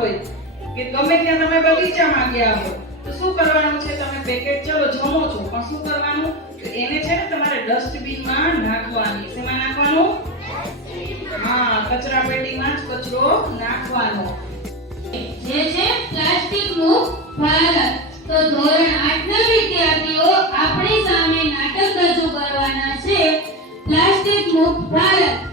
હોય કે ગમે ત્યાં તમે બગીચામાં ગયા હો તો શું કરવાનું છે તમે પેકેટ ચલો, જમો છો, પણ શું કરવાનું? એને છે ને તમારે ડસ્ટબિનમાં નાખવાની શેમાં નાખવાનું? હા, કચરા પેટીમાં જ કચરો નાખવાનો. જે છે પ્લાસ્ટિક મુક્ત ભારત. તો ધોરણ 8 ના વિદ્યાર્થીઓ આપણી સામે નાટક રજૂ કરવાના છે. પ્લાસ્ટિક મુક્ત ભારત.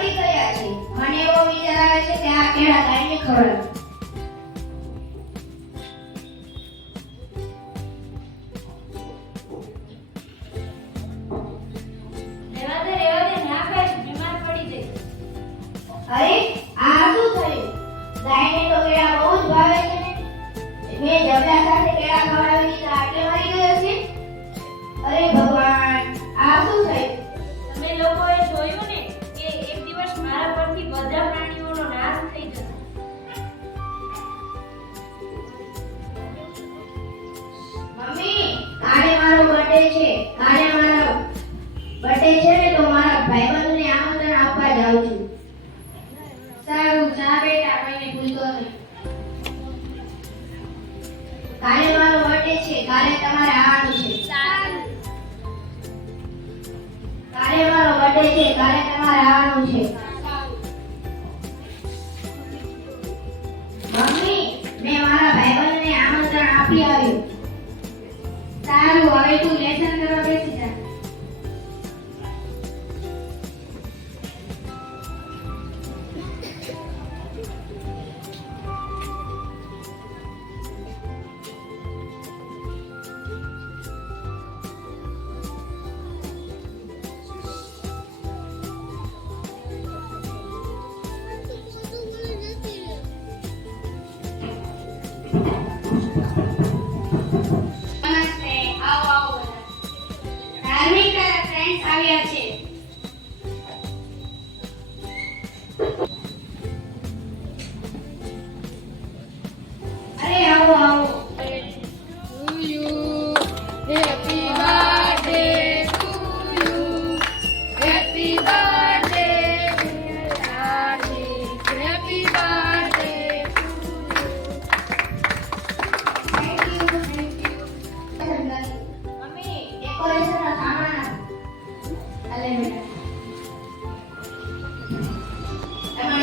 બગડી ગયા છે. મને એવો વિચાર આવે છે કે આ કેળા કાઢીને ખવડાવું. અરે આ શું થયું? ગાયને તો કેળા બહુ જ ભાવે છે ને. મેં જમલા સાથે કેળા ખવડાવી દીધા આટલે મરી ગયો છે. અરે ભગવાન. બર્થડે છે. કાલે મારો બર્થડે છે ને તો મારા ભાઈબંધને આમંત્રણ આપવા જાઉં છું. સારું જા બેટા કોઈને ભૂલતો નહીં. કાલે મારો બર્થડે છે કાલે તમારે આવવાનું છે. કાલે મારો બર્થડે છે કાલે તમારે આવવાનું છે.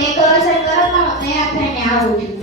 તમે ડેકોરેશન કરો તો તૈયાર થઈને આવું છું.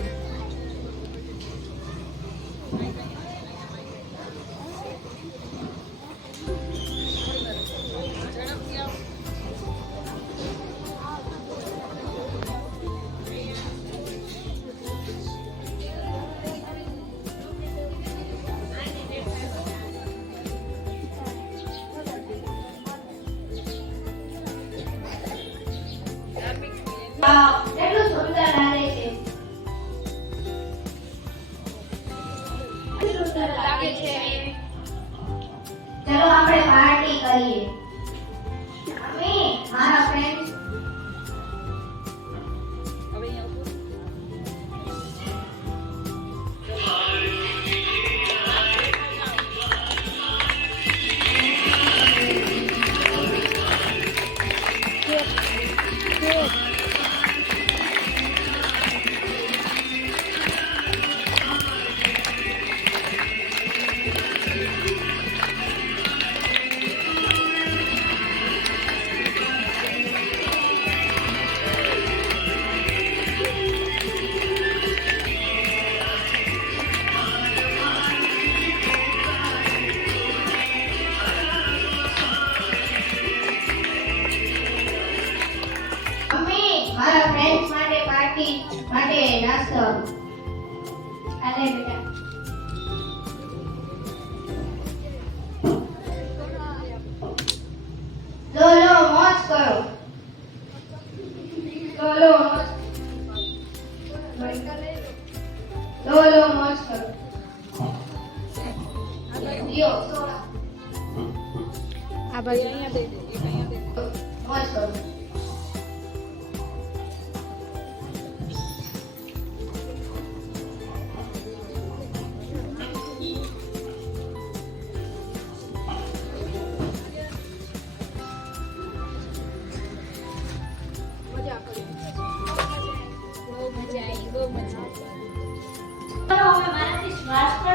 Last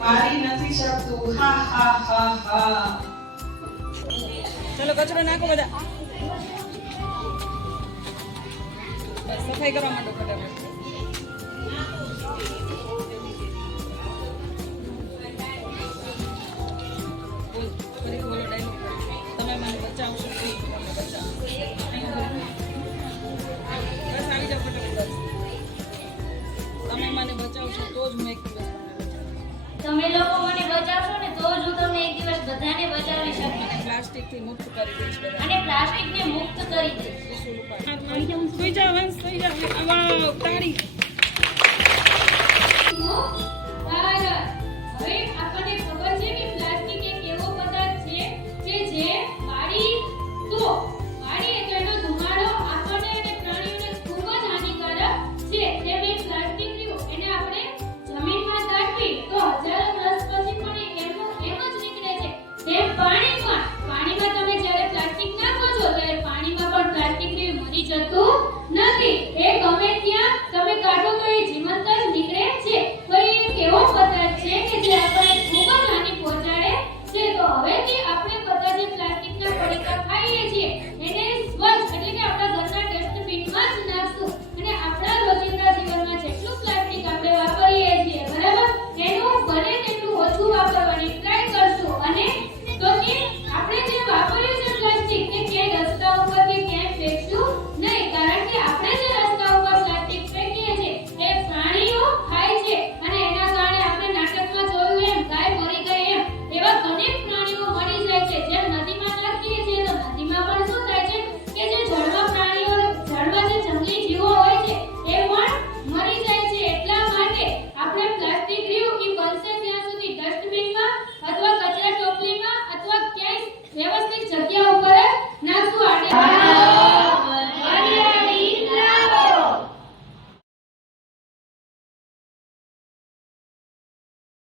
મારી નથી શકતું. હા હા હા હા. ચલો, કચરો નાખો બધા. સફાઈ કરવા માંડો ફટાફટ. પ્લાસ્ટિકથી મુક્ત કરી દઈશ અને પ્લાસ્ટિક પ્લાસ્ટિકને મુક્ત કરી દઈશ સુઈ જાવ હંસ સુઈ જાવ. આવા તાળી. ભારત.